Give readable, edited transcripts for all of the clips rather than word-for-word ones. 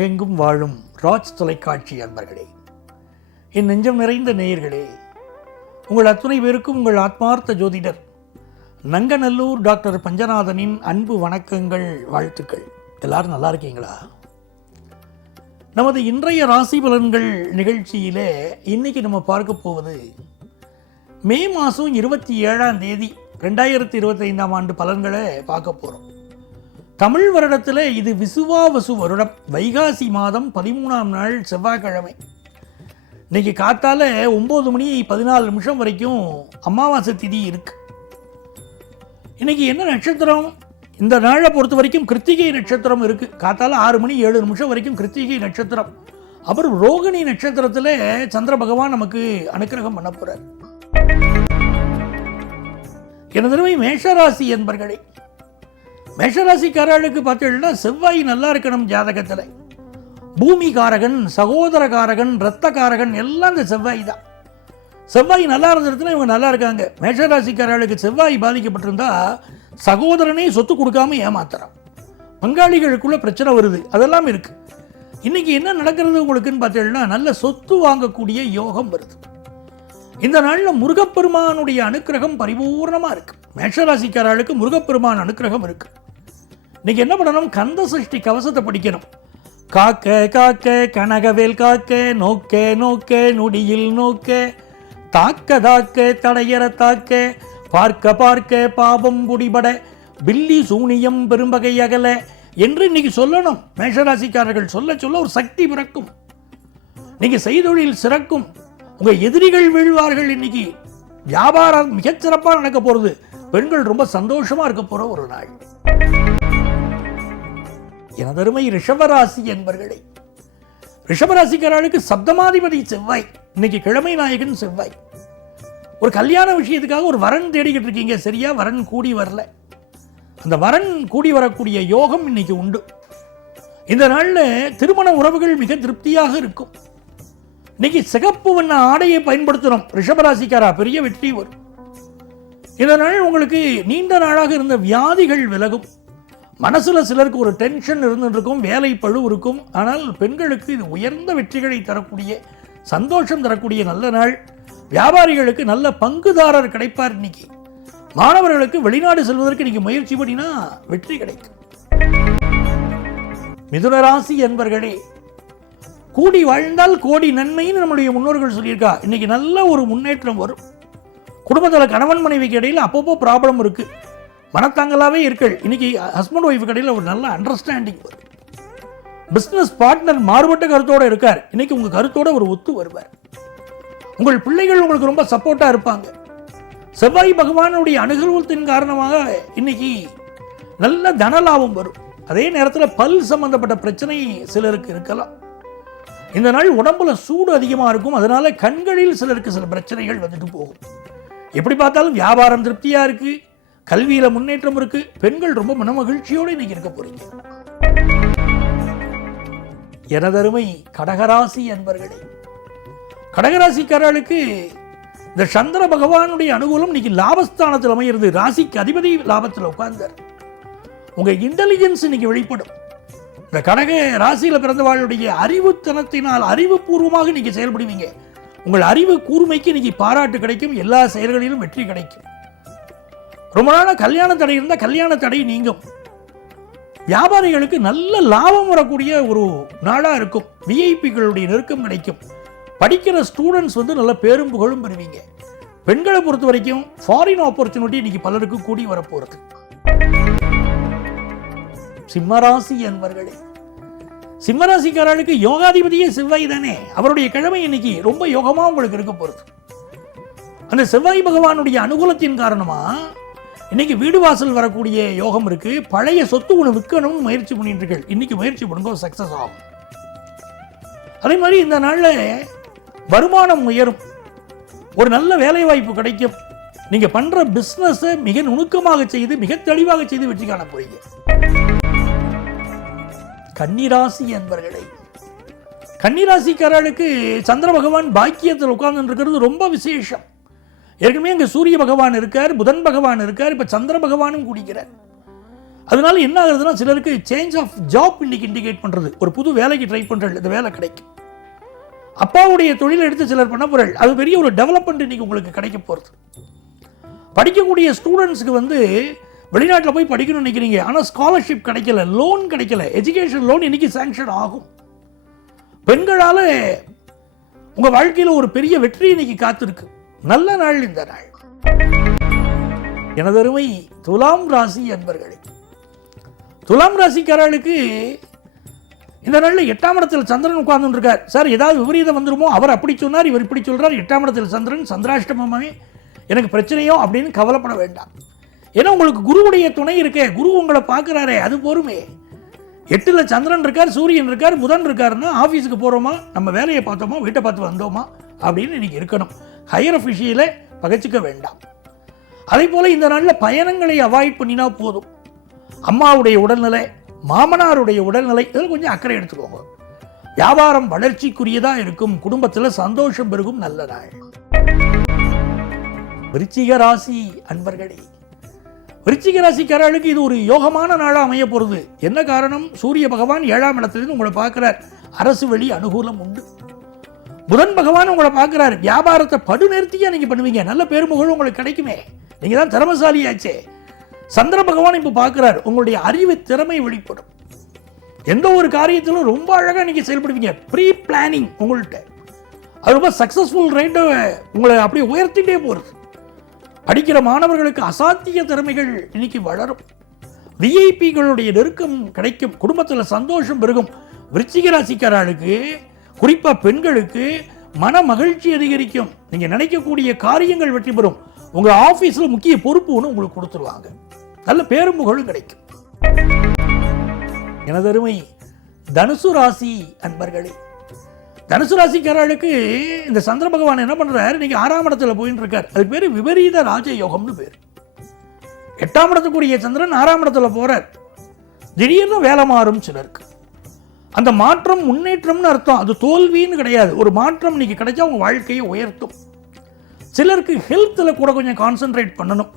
உலகெங்கும் வாழும் ராஜ் தொலைக்காட்சி அன்பர்களே, என் நெஞ்சம் நிறைந்த நேயர்களே, உங்கள் அத்துணை பேருக்கும் உங்கள் ஆத்மார்த்த ஜோதிடர் நங்கநல்லூர் டாக்டர் பஞ்சநாதனின் அன்பு வணக்கங்கள், வாழ்த்துக்கள். எல்லாரும் நல்லா இருக்கீங்களா? நமது இன்றைய ராசி பலன்கள் நிகழ்ச்சியிலே இன்னைக்கு நம்ம பார்க்க போவது மே மாதம் 27 2025 ஆண்டு பலன்களை பார்க்க போகிறோம். தமிழ் வருடத்தில் இது விசுவாவசு வருடம், வைகாசி மாதம் 13ஆம் நாள் செவ்வாய்க்கிழமை. இன்னைக்கு காத்தால 9 மணி 14 வரைக்கும் அமாவாசை திதி இருக்கு. இன்னைக்கு என்ன நட்சத்திரம்? இந்த நாளை பொறுத்த வரைக்கும் கிருத்திகை நட்சத்திரம் இருக்கு. காத்தால 6 மணி 7 வரைக்கும் கிருத்திகை நட்சத்திரம். அப்புறம் ரோகிணி நட்சத்திரத்தில் சந்திர பகவான் நமக்கு அனுக்கிரகம் பண்ண போறார். எனது மேஷராசி என்பர்களே, மேஷராசிக்காரர்களுக்கு பார்த்தீங்கன்னா செவ்வாய் நல்லா இருக்கணும். ஜாதகத்தில் பூமி காரகன், சகோதர காரகன், இரத்த காரகன் எல்லாம் இந்த செவ்வாய் தான். செவ்வாய் நல்லா இருந்ததுன்னா இவங்க நல்லா இருக்காங்க. மேஷராசிக்காரர்களுக்கு செவ்வாய் பாதிக்கப்பட்டிருந்தா சகோதரனே சொத்து கொடுக்காம ஏமாத்துறான், பங்காளிகளுக்குள்ள பிரச்சனை வருது, அதெல்லாம் இருக்கு. இன்னைக்கு என்ன நடக்கிறது உங்களுக்குன்னு பார்த்தீங்கன்னா நல்ல சொத்து வாங்கக்கூடிய யோகம் வருது. இந்த நாளில் முருகப்பெருமானுடைய அனுக்கிரகம் பரிபூர்ணமாக இருக்கு. மேஷராசிக்காரர்களுக்கு முருகப்பெருமான் அனுக்கிரகம் இருக்கு. இன்னைக்கு என்ன பண்ணணும்? கந்த சஷ்டி கவசத்தை படிக்கணும். காக்க காக்க கனகவேல் காக்க, நோக்க நோக்க நொடியில் நோக்க, தாக்க தாக்க தடையற தாக்க, பார்க்க பார்க்க பாபம் குடிபட, பில்லி சூனியம் பெரும்பகை அகல என்று இன்னைக்கு சொல்லணும். மேஷராசிக்காரர்கள் சொல்ல சொல்ல ஒரு சக்தி பிறக்கும். நீங்க செய்தொழில் சிறக்கும். உங்க எதிரிகள் வீழ்வார்கள். இன்னைக்கு வியாபாரம் மிகச்சிறப்பாக நடக்க போறது. பெண்கள் ரொம்ப சந்தோஷமா இருக்க போற ஒரு நாள். எனதருமை ரிஷபராசி என்பர்களே, ரிஷபராசிக்காரர்களுக்கு சப்தமாதிபதி செவ்வாய். இன்னைக்கு கிழமை நாயகன் செவ்வாய். ஒரு கல்யாண விஷயத்துக்காக ஒரு வரன் தேடிக்கிட்டு இருக்கீங்க, சரியா வரன் கூடி வரல. அந்த வரன் கூடி வரக்கூடிய யோகம் இன்னைக்கு உண்டு. இந்த நாள்ல திருமண உறவுகள் மிக திருப்தியாக இருக்கும். இன்னைக்கு சிகப்பு வண்ண ஆடையை பயன்படுத்தணும். ரிஷபராசிக்காரா, பெரிய வெற்றி வரும். இந்த நாள் உங்களுக்கு நீண்ட நாளாக இருந்த வியாதிகள் விலகும். மனசுல சிலருக்கு ஒரு டென்ஷன் இருந்துருக்கும், வேலை பழு இருக்கும். ஆனால் பெண்களுக்கு இது உயர்ந்த வெற்றிகளை தரக்கூடிய, சந்தோஷம் தரக்கூடிய நல்ல நாள். வியாபாரிகளுக்கு நல்ல பங்குதாரர் கிடைப்பார். இன்னைக்கு மாணவர்களுக்கு வெளிநாடு செல்வதற்கு இன்னைக்கு முயற்சி பண்ணினா வெற்றி கிடைக்கும். மிதுன ராசி என்பர்களே, கூடி வாழ்ந்தால் கோடி நன்மைன்னு நம்முடைய முன்னோர்கள் சொல்லியிருக்கா. இன்னைக்கு நல்ல ஒரு முன்னேற்றம் வரும். குடும்பத்தில் கணவன் மனைவிக்கு இடையில் அப்பப்போ ப்ராப்ளம் இருக்கு, மனத்தாங்களாவே இருக்கு. இன்னைக்கு ஹஸ்பண்ட் ஒய்ஃபுக்கு இடையில் ஒரு நல்ல அண்டர்ஸ்டாண்டிங் வரும். பிஸ்னஸ் பார்ட்னர் மாறுபட்ட கருத்தோடு இருக்கார். இன்னைக்கு உங்க கருத்தோட ஒரு ஒத்து வருவார். உங்கள் பிள்ளைகள் உங்களுக்கு ரொம்ப சப்போர்ட்டா இருப்பாங்க. செவ்வாய் பகவானுடைய அனுகிரகத்தின் காரணமாக இன்னைக்கு நல்ல தனலாபம் வரும். அதே நேரத்தில் பல் சம்பந்தப்பட்ட பிரச்சனை சிலருக்கு இருக்கலாம். இந்த நாள் உடம்புல சூடு அதிகமாக இருக்கும். அதனால கண்களில் சிலருக்கு சில பிரச்சனைகள் வந்துட்டு போகும். எப்படி பார்த்தாலும் வியாபாரம் திருப்தியா இருக்கு, கல்வியில முன்னேற்றம் இருக்கு. பெண்கள் ரொம்ப மனமகிழ்ச்சியோடு இன்னைக்கு இருக்க போறீங்க. எனதருமை கடகராசி என்பர்களே, கடகராசிக்காரர்களுக்கு இந்த சந்திர பகவானுடைய அனுகூலம் இன்னைக்கு லாபஸ்தானத்தில் அமைகிறது. ராசிக்கு அதிபதி லாபத்தில் உட்கார்ந்தார். உங்க இன்டெலிஜென்ஸ் இன்னைக்கு வெளிப்படும். இந்த கடக ராசியில் பிறந்தவாளுடைய அறிவுத்தனத்தினால் அறிவுபூர்வமாக நீங்க செயல்படுவீங்க. உங்கள் அறிவு கூர்மைக்கு இன்னைக்கு பாராட்டு கிடைக்கும். எல்லா செயல்களிலும் வெற்றி கிடைக்கும். ரொம்ப நாள கல்யாண தடை இருந்தால் கல்யாண தடை நீங்கும். வியாபாரிகளுக்கு நல்ல லாபம் வரக்கூடிய ஒரு நாளா இருக்கும். விஐபிகளுடைய நெருக்கம் கிடைக்கும். படிக்கிற ஸ்டூடெண்ட்ஸ் நல்ல பேரும் புகழும் பெறுவீங்க. பெண்களை பொறுத்த வரைக்கும் ஃபாரின் ஆப்பர்ச்சுனிட்டி இன்னைக்கு பலருக்கு கூடி வரப்போறது. சிம்மராசி என்பர்களே, சிம்மராசிக்காரர்களுக்கு யோகாதிபதியே செவ்வாய் தானே. அவருடைய கிழமை இன்னைக்கு ரொம்ப யோகமா உங்களுக்கு இருக்க போறது. அந்த செவ்வாய் பகவானுடைய அனுகூலத்தின் காரணமா இன்னைக்கு வீடு வாசல் வரக்கூடிய யோகம் இருக்கு. பழைய சொத்து ஒன்று விற்கணும்னு முயற்சி பண்ணிட்டு இன்னைக்கு முயற்சி பண்ணுங்க, சக்சஸ் ஆகும். அதே மாதிரி இந்த நாள்ல வருமானம் உயரும். ஒரு நல்ல வேலை வாய்ப்பு கிடைக்கும். நீங்க பண்ற பிசினஸ் மிக நுணுக்கமாக செய்து, மிக தெளிவாக செய்து வெற்றி காண போறீங்க. கன்னிராசி என்பர்களே, கன்னிராசிக்காரர்களுக்கு சந்திர பகவான் பாக்கியத்தில் உட்கார்ந்து இருக்கிறது ரொம்ப விசேஷம். ஏற்கனவே அங்கே சூரிய பகவான் இருக்கார், புதன் பகவான் இருக்கார், இப்ப சந்திர பகவானும் கூடிக்கிறார். அதனால என்ன ஆகுதுன்னா, சிலருக்கு சேஞ்ச் ஆஃப் ஜாப் இன்னைக்கு இண்டிகேட் பண்ணுறது. ஒரு புது வேலைக்கு ட்ரை பண்ணுறது, இந்த வேலை கிடைக்கும். அப்பாவுடைய தொழிலை எடுத்து சிலர் பண்ண போகிறாள், அது பெரிய ஒரு டெவலப்மெண்ட் இன்னைக்கு உங்களுக்கு கிடைக்க போகிறது. படிக்கக்கூடிய ஸ்டூடெண்ட்ஸுக்கு வெளிநாட்டில் போய் படிக்கணும்னு நினைக்கிறீங்க, ஆனால் ஸ்காலர்ஷிப் கிடைக்கல, லோன் கிடைக்கல, எஜுகேஷன் லோன் இன்னைக்கு சாங்ஷன் ஆகும். பெண்களால் உங்கள் வாழ்க்கையில் ஒரு பெரிய வெற்றி இன்னைக்கு காத்திருக்கு. நல்ல நாள் இந்த நாள். எனதருமை துலாம் ராசி அன்பர்களே, துலாம் ராசிக்காரர்களுக்கு இந்த நாளில் 8ஆம் இடத்தில் சந்திரன் உட்கார்ந்து இருக்கார். சார், ஏதாவது விபரீதம் வந்துருமோ, அவர் அப்படி சொன்னார், இவர் இப்படி சொல்றார், 8ஆம் இடத்தில் சந்திரன், சந்திராஷ்டமமே எனக்கு பிரச்சனையோ அப்படின்னு கவலைப்பட வேண்டாம். ஏன்னா உங்களுக்கு குருவுடைய துணை இருக்கே, குரு உங்களை பார்க்குறாரே, அது பொறுமே. 8ல் சந்திரன் இருக்கார், சூரியன் இருக்கார், புதன் இருக்காருன்னா ஆஃபீஸுக்கு போகிறோமா, நம்ம வேலையை பார்த்தோமா, வீட்டை பார்த்து வந்தோமா அப்படின்னு இன்னைக்கு இருக்கணும். ஹையர் அஃபிஷியலை பகைச்சிக்க வேண்டாம். அதே போல் இந்த நாளில் பயணங்களை அவாய்ட் பண்ணினா போதும். அம்மாவுடைய உடல்நிலை, மாமனாருடைய உடல்நிலை, இதில் கொஞ்சம் அக்கறை எடுத்துக்கோங்க. வியாபாரம் வளர்ச்சிக்குரியதாக இருக்கும், குடும்பத்தில் சந்தோஷம் பெருகும். நல்ல நாள். விருச்சிக ராசி அன்பர்களே, விருச்சிக ராசிக்காரர்களுக்கு இது ஒரு யோகமான நாளாக அமைய போகிறது. என்ன காரணம்? சூரிய பகவான் 7ஆம் இடத்திலிருந்து உங்களை பார்க்கிறார். அரசு வழி அனுகூலம் உண்டு. புதன் பகவான் உங்களை பார்க்கிறார். வியாபாரத்தை படுநிறுத்தியா நீங்க பண்ணுவீங்க, நல்ல பெருமுகழும் உங்களுக்கு கிடைக்குமே, நீங்க தான் திறமசாலியாச்சே. சந்திர பகவான் இப்போ பார்க்கிறார். உங்களுடைய அறிவு திறமை வெளிப்படும். எந்த ஒரு காரியத்திலும் ரொம்ப அழகாக நீங்க செயல்படுவீங்க. ப்ரீ பிளானிங் உங்கள்கிட்ட, அது ரொம்ப சக்சஸ்ஃபுல் ரேட்டை உங்களை அப்படியே உயர்த்திட்டே போகிறது. படிக்கிற மாணவர்களுக்கு அசாத்திய திறமைகள் இன்னைக்கு வளரும். விஐபிகளுடைய நெருக்கம் கிடைக்கும். குடும்பத்தில் சந்தோஷம் பெருகும். விருச்சிக ராசிக்காரர்களுக்கு, குறிப்பா பெண்களுக்கு மன மகிழ்ச்சி அதிகரிக்கும். நீங்க நினைக்கக்கூடிய காரியங்கள் வெற்றி பெறும். உங்க ஆபீஸ்ல முக்கிய பொறுப்பு ஒன்று உங்களுக்கு கொடுத்துருவாங்க. நல்ல பேரும் புகழும் கிடைக்கும். எனதருமை தனுசு ராசி அன்பர்களே, தனுசு ராசிக்காரர்களுக்கு இந்த சந்திர பகவான் என்ன பண்றாரு, நீங்க 6ஆம் இடத்துல போயிட்டு இருக்கார். அதுக்கு பேரு விபரீத ராஜயோகம்னு பேர். 8ஆம் இடத்துக்குரிய சந்திரன் 6ஆம் இடத்துல போறார். திடீர்னு வேலை மாறும் சிலருக்கு. அந்த மாற்றம் முன்னேற்றம்னு அர்த்தம், அது தோல்வின்னு கிடையாது. ஒரு மாற்றம் இன்னைக்கு கிடைச்சா உங்க வாழ்க்கையை உயர்த்தும். சிலருக்கு ஹெல்த்தில் கூட கொஞ்சம் கான்சென்ட்ரேட் பண்ணணும்.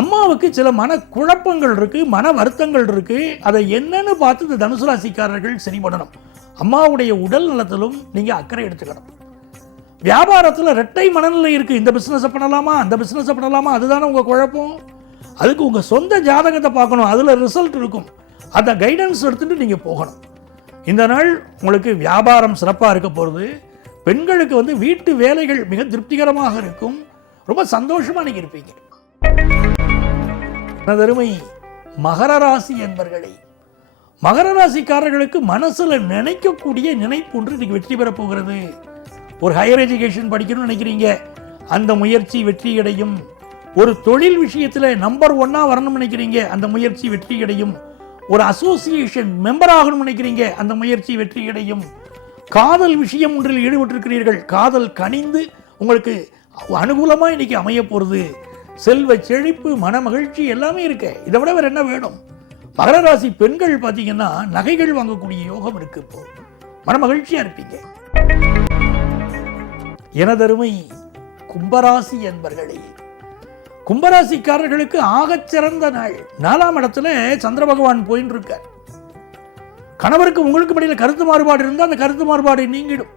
அம்மாவுக்கு சில மன குழப்பங்கள் இருக்கு, மன வருத்தங்கள் இருக்கு. அதை என்னன்னு பார்த்து இந்த தனுசு ராசிக்காரர்கள் சரி பண்ணணும். அம்மாவுடைய உடல் நலத்திலும் நீங்க அக்கறை எடுத்துக்கணும். வியாபாரத்தில் இரட்டை மனநிலை இருக்கு. இந்த பிசினஸ் பண்ணலாமா, அந்த பிசினஸ் பண்ணலாமா, அதுதானே உங்க குழப்பம். அதுக்கு உங்க சொந்த ஜாதகத்தை பார்க்கணும், அதுல ரிசல்ட் இருக்கும். அந்த கைடன்ஸ் எடுத்துட்டு நீங்க போகணும். இந்த நாள் உங்களுக்கு வியாபாரம் சிறப்பாக இருக்க போகிறது. பெண்களுக்கு வீட்டு வேலைகள் மிக திருப்திகரமாக இருக்கும். ரொம்ப சந்தோஷமா நீங்க இருப்பீங்க. அருமை மகர ராசி என்பர்களே, மகர ராசிக்காரர்களுக்கு மனசுல நினைக்கக்கூடிய நினைப்பு ஒன்று இன்னைக்கு வெற்றி பெற போகிறது. ஒரு ஹையர் எஜுகேஷன் படிக்கணும்னு நினைக்கிறீங்க, அந்த முயற்சி வெற்றி அடையும். ஒரு தொழில் விஷயத்தில் நம்பர் 1 வரணும்னு நினைக்கிறீங்க, அந்த முயற்சி வெற்றி அடையும். ஒரு அசோசியேஷன் மெம்பர் ஆகணும்னு நினைக்கிறீங்க, அந்த முயற்சி வெற்றி அடையும். காதல் விஷயம் ஒன்றில் ஈடுபட்டிருக்கிறீர்கள், காதல் கனிந்து உங்களுக்கு அனுகூலமா இன்னைக்கு அமைய போறது. செல்வ செழிப்பு, மன மகிழ்ச்சி எல்லாமே இருக்கு. இதை விட வேற என்ன வேணும்? மகர ராசி பெண்கள் பார்த்தீங்கன்னா நகைகள் வாங்கக்கூடிய யோகம் இருக்கு. இப்போ மன மகிழ்ச்சியா இருப்பீங்க. எனதருமை கும்பராசி என்பர்களே, கும்பராசிக்காரர்களுக்கு ஆகச்சிறந்த நாள். 4ஆம் இடத்துல சந்திர பகவான் போயின்னு இருக்கார். கணவருக்கு உங்களுக்கு இடையில கருத்து மாறுபாடு இருந்தால் அந்த கருத்து மாறுபாடு நீங்கிடும்.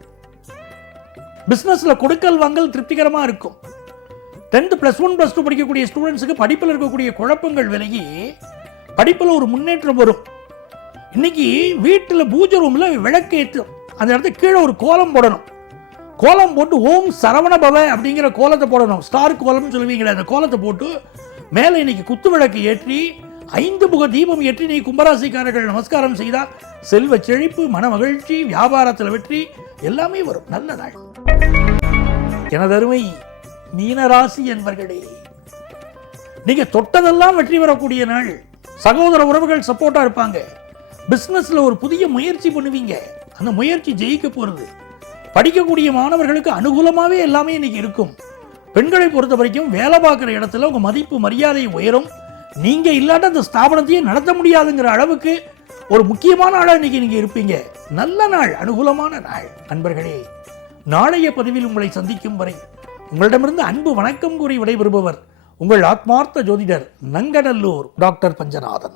பிசினஸ்ல கொடுக்கல் வாங்கல் திருப்திகரமா இருக்கும். 10th +1 +2 படிக்கக்கூடிய ஸ்டூடெண்ட்ஸுக்கு படிப்பில் இருக்கக்கூடிய குழப்பங்கள் விலகி படிப்பில் ஒரு முன்னேற்றம் வரும். இன்னைக்கு வீட்டில் பூஜை ரூம்ல விளக்கேற்றும், அந்த இடத்துக்கு கீழே ஒரு கோலம் போடணும். கோலம் போட்டு ஓம் சரவண பவ அப்படிங்கிற கோலத்தை போடணும். ஸ்டார் கோலம்னு சொல்லுவீங்களே, அந்த கோலத்தை போட்டு மேலே இன்னைக்கு குத்து விளக்கு ஏற்றி 5 முக தீபம் ஏற்றி நீ கும்பராசிக்காரர்கள் நமஸ்காரம் செய்தா செல்வ செழிப்பு, மன மகிழ்ச்சி, வியாபாரத்தில் வெற்றி எல்லாமே வரும். நல்ல நாள். எனதருமை மீனராசி என்பர்களே, நீங்க தொட்டதெல்லாம் வெற்றி பெறக்கூடிய நாள். சகோதர உறவுகள் சப்போர்ட்டா இருப்பாங்க. பிசினஸ்ல ஒரு புதிய முயற்சி பண்ணுவீங்க, அந்த முயற்சி ஜெயிக்க போறது. படிக்கக்கூடிய மாணவர்களுக்கு அனுகூலமாவே எல்லாமே இன்னைக்கு இருக்கும். பெண்களை பொறுத்த வரைக்கும் வேலை பார்க்குற இடத்துல உங்க மதிப்பு மரியாதை உயரும். நீங்க இல்லாட்ட அந்த ஸ்தாபனத்தையே நடத்த முடியாதுங்கிற அளவுக்கு ஒரு முக்கியமான ஆளா இன்னைக்கு நீங்க இருப்பீங்க. நல்ல நாள், அனுகூலமான நாள். அன்பர்களே, நாளைய பதிவில் உங்களை சந்திக்கும் வரை உங்களிடமிருந்து அன்பு வணக்கம் கூறி விடைபெறுபவர் உங்கள் ஆத்மார்த்த ஜோதிடர் நங்கநல்லூர் டாக்டர் பஞ்சநாதன்.